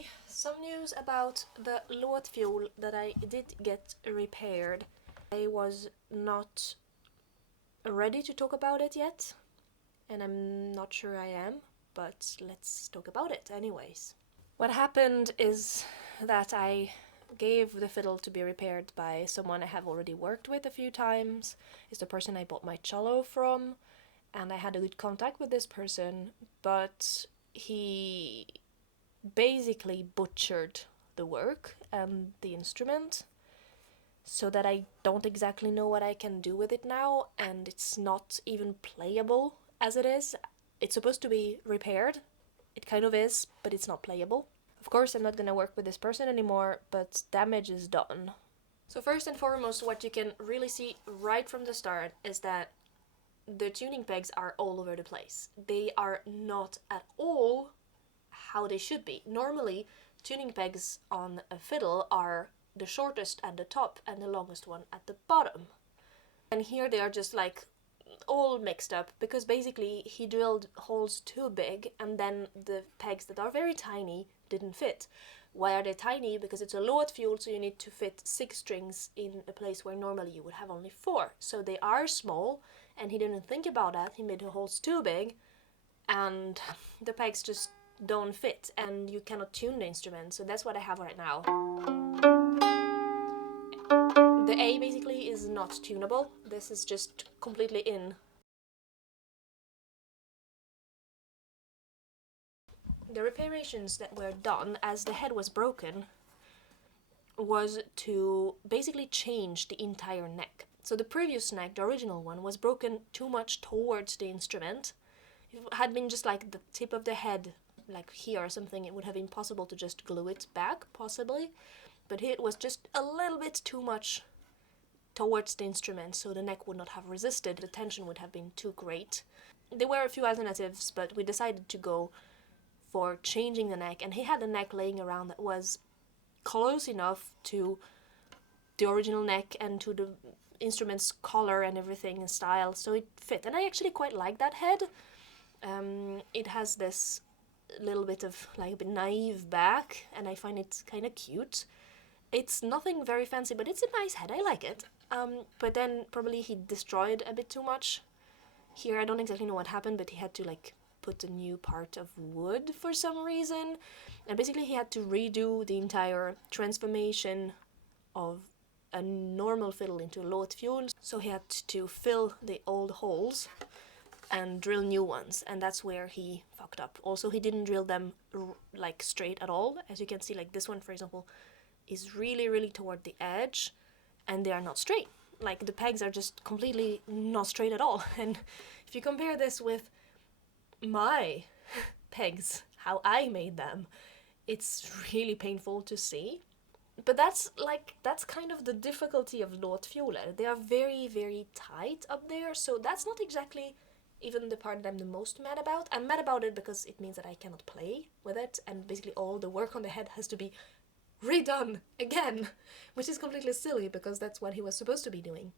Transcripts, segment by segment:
Okay, some news about the låtfiol that I did get repaired. I was not ready to talk about it yet, and I'm not sure I am, but let's talk about it anyways. What happened is that I gave the fiddle to be repaired by someone I have already worked with a few times. It's the person I bought my cello from, and I had a good contact with this person, but he basically butchered the work and the instrument so that I don't exactly know what I can do with it now, and it's not even playable as it is. It's supposed to be repaired. It kind of is, but it's not playable. Of course, I'm not gonna work with this person anymore, but damage is done. So first and foremost, what you can really see right from the start is that the tuning pegs are all over the place. They are not at all how they should be. Normally, tuning pegs on a fiddle are the shortest at the top and the longest one at the bottom. And here they are just like all mixed up, because basically he drilled holes too big and then the pegs that are very tiny didn't fit. Why are they tiny? Because it's a låtfiol, so you need to fit 6 strings in a place where normally you would have only 4. So they are small, and he didn't think about that. He made the holes too big, and the pegs just don't fit, and you cannot tune the instrument. So that's what I have right now. The A basically is not tunable. This is just completely in. The reparations that were done, as the head was broken, was to basically change the entire neck. So the previous neck, the original one, was broken too much towards the instrument. If it had been just like the tip of the head, like here or something, it would have been possible to just glue it back, possibly. But it was just a little bit too much towards the instrument, so the neck would not have resisted. The tension would have been too great. There were a few alternatives, but we decided to go for changing the neck, and he had a neck laying around that was close enough to the original neck and to the instrument's color and everything and style, so it fit. And I actually quite like that head. It has this little bit of like a bit naive back, and I find it kind of cute. It's nothing very fancy, but it's a nice head. I like it. But then probably he destroyed a bit too much. Here I don't exactly know what happened, but he had to like put a new part of wood for some reason, and basically he had to redo the entire transformation of a normal fiddle into a låtfiol. So he had to fill the old holes and drill new ones, and that's where he fucked up. Also, he didn't drill them like straight at all. As you can see, like this one for example is really toward the edge, and they are not straight. Like the pegs are just completely not straight at all. And if you compare this with my pegs, how I made them, it's really painful to see. But that's kind of the difficulty of låtfioler. They are very tight up there, so that's not exactly even the part that I'm the most mad about. I'm mad about it because it means that I cannot play with it, and basically all the work on the head has to be redone again, which is completely silly because that's what he was supposed to be doing.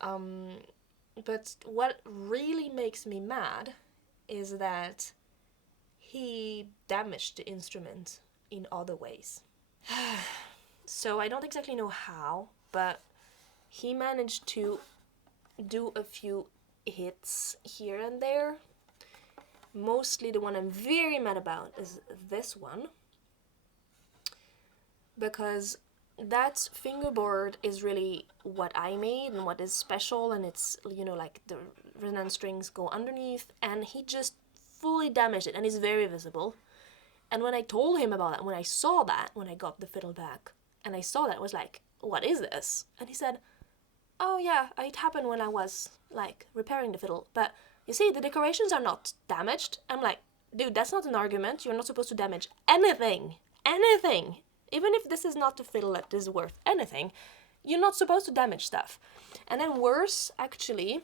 But what really makes me mad is that he damaged the instrument in other ways. So I don't exactly know how, but he managed to do a few hits here and there. Mostly the one I'm very mad about is this one, because that fingerboard is really what I made and what is special, and it's, you know, like the resonance strings go underneath, and he just fully damaged it, and it's very visible. And when I told him about that, when I saw that, when I got the fiddle back, and I saw that, I was like, what is this? And he said, oh yeah, it happened when I was, like, repairing the fiddle, but you see, the decorations are not damaged. I'm like, dude, that's not an argument. You're not supposed to damage anything. Anything. Even if this is not a fiddle that is worth anything, you're not supposed to damage stuff. And then worse, actually,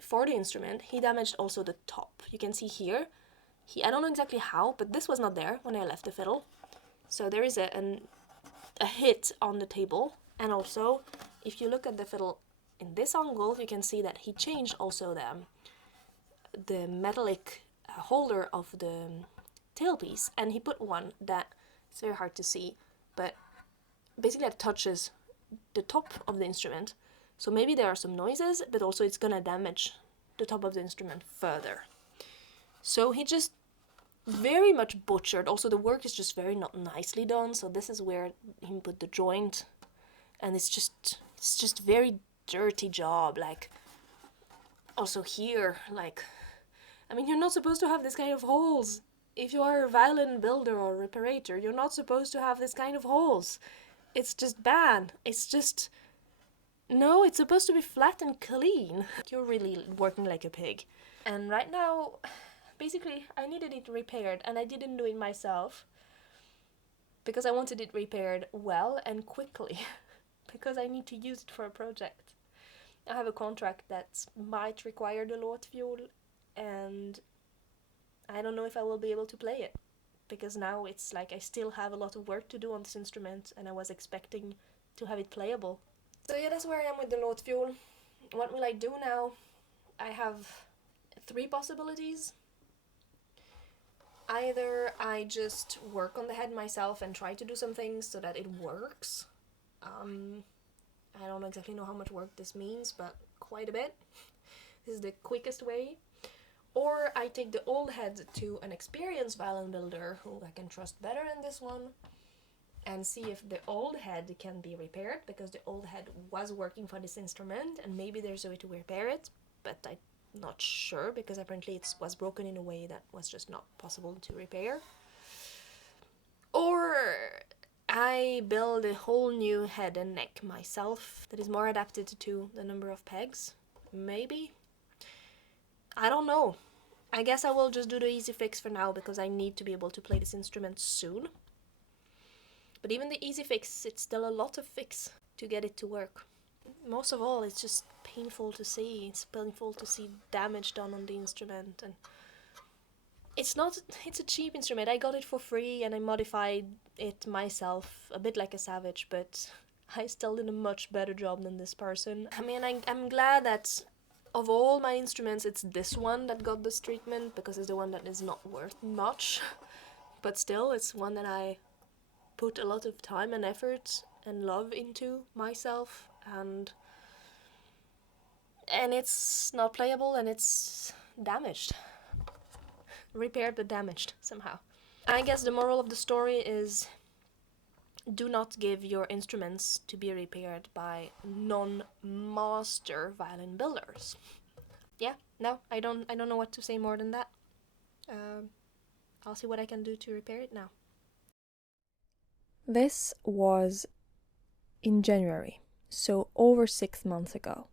for the instrument, he damaged also the top. You can see here, I don't know exactly how, but this was not there when I left the fiddle. So there is a hit on the table. And also, if you look at the fiddle in this angle, you can see that he changed also the metallic holder of the tailpiece, and he put one that It's very hard to see, but basically it touches the top of the instrument. So maybe there are some noises, but also it's gonna damage the top of the instrument further. So he just very much butchered. Also the work is just very not nicely done, so this is where he put the joint, and it's just very dirty job. Like, also here, like, I mean, you're not supposed to have this kind of holes. If you are a violin builder or reparator, you're not supposed to have this kind of holes. It's just bad. It's just, no, it's supposed to be flat and clean. You're really working like a pig. And right now, basically, I needed it repaired, and I didn't do it myself because I wanted it repaired well and quickly because I need to use it for a project. I have a contract that might require the låtfiol, and I don't know if I will be able to play it because now it's like I still have a lot of work to do on this instrument, and I was expecting to have it playable. So yeah, that's where I am with the låtfiol. What will I do now? I have 3 possibilities. Either I just work on the head myself and try to do some things so that it works. I don't exactly know how much work this means, but quite a bit. This is the quickest way. Or I take the old head to an experienced violin builder who I can trust better in this one, and see if the old head can be repaired, because the old head was working for this instrument and maybe there's a way to repair it, but I'm not sure because apparently it was broken in a way that was just not possible to repair. Or I build a whole new head and neck myself that is more adapted to the number of pegs, maybe. I don't know. I guess I will just do the easy fix for now because I need to be able to play this instrument soon. But even the easy fix, it's still a lot of fix to get it to work. Most of all, it's just painful to see. It's painful to see damage done on the instrument, and it's a cheap instrument. I got it for free and I modified it myself, a bit like a savage, but I still did a much better job than this person. I mean, I'm glad that of all my instruments, it's this one that got this treatment, because it's the one that is not worth much. But still, it's one that I put a lot of time and effort and love into myself, and it's not playable and it's damaged. Repaired but damaged somehow. I guess the moral of the story is, do not give your instruments to be repaired by non-master violin builders. Yeah, no, I don't know what to say more than that. I'll see what I can do to repair it now. This was in January, so over 6 months ago.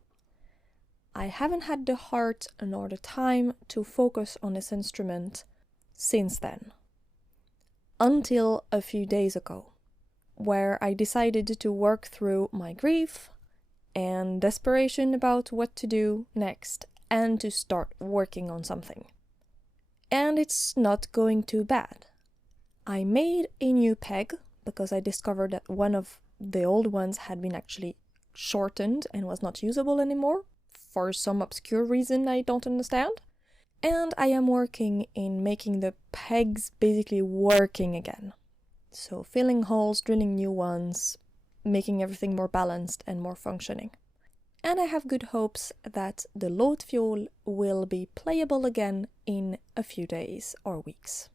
I haven't had the heart nor the time to focus on this instrument since then. Until a few days ago, where I decided to work through my grief and desperation about what to do next and to start working on something. And it's not going too bad. I made a new peg because I discovered that one of the old ones had been actually shortened and was not usable anymore for some obscure reason I don't understand. And I am working in making the pegs basically working again. So filling holes, drilling new ones, making everything more balanced and more functioning. And I have good hopes that the låtfiol will be playable again in a few days or weeks.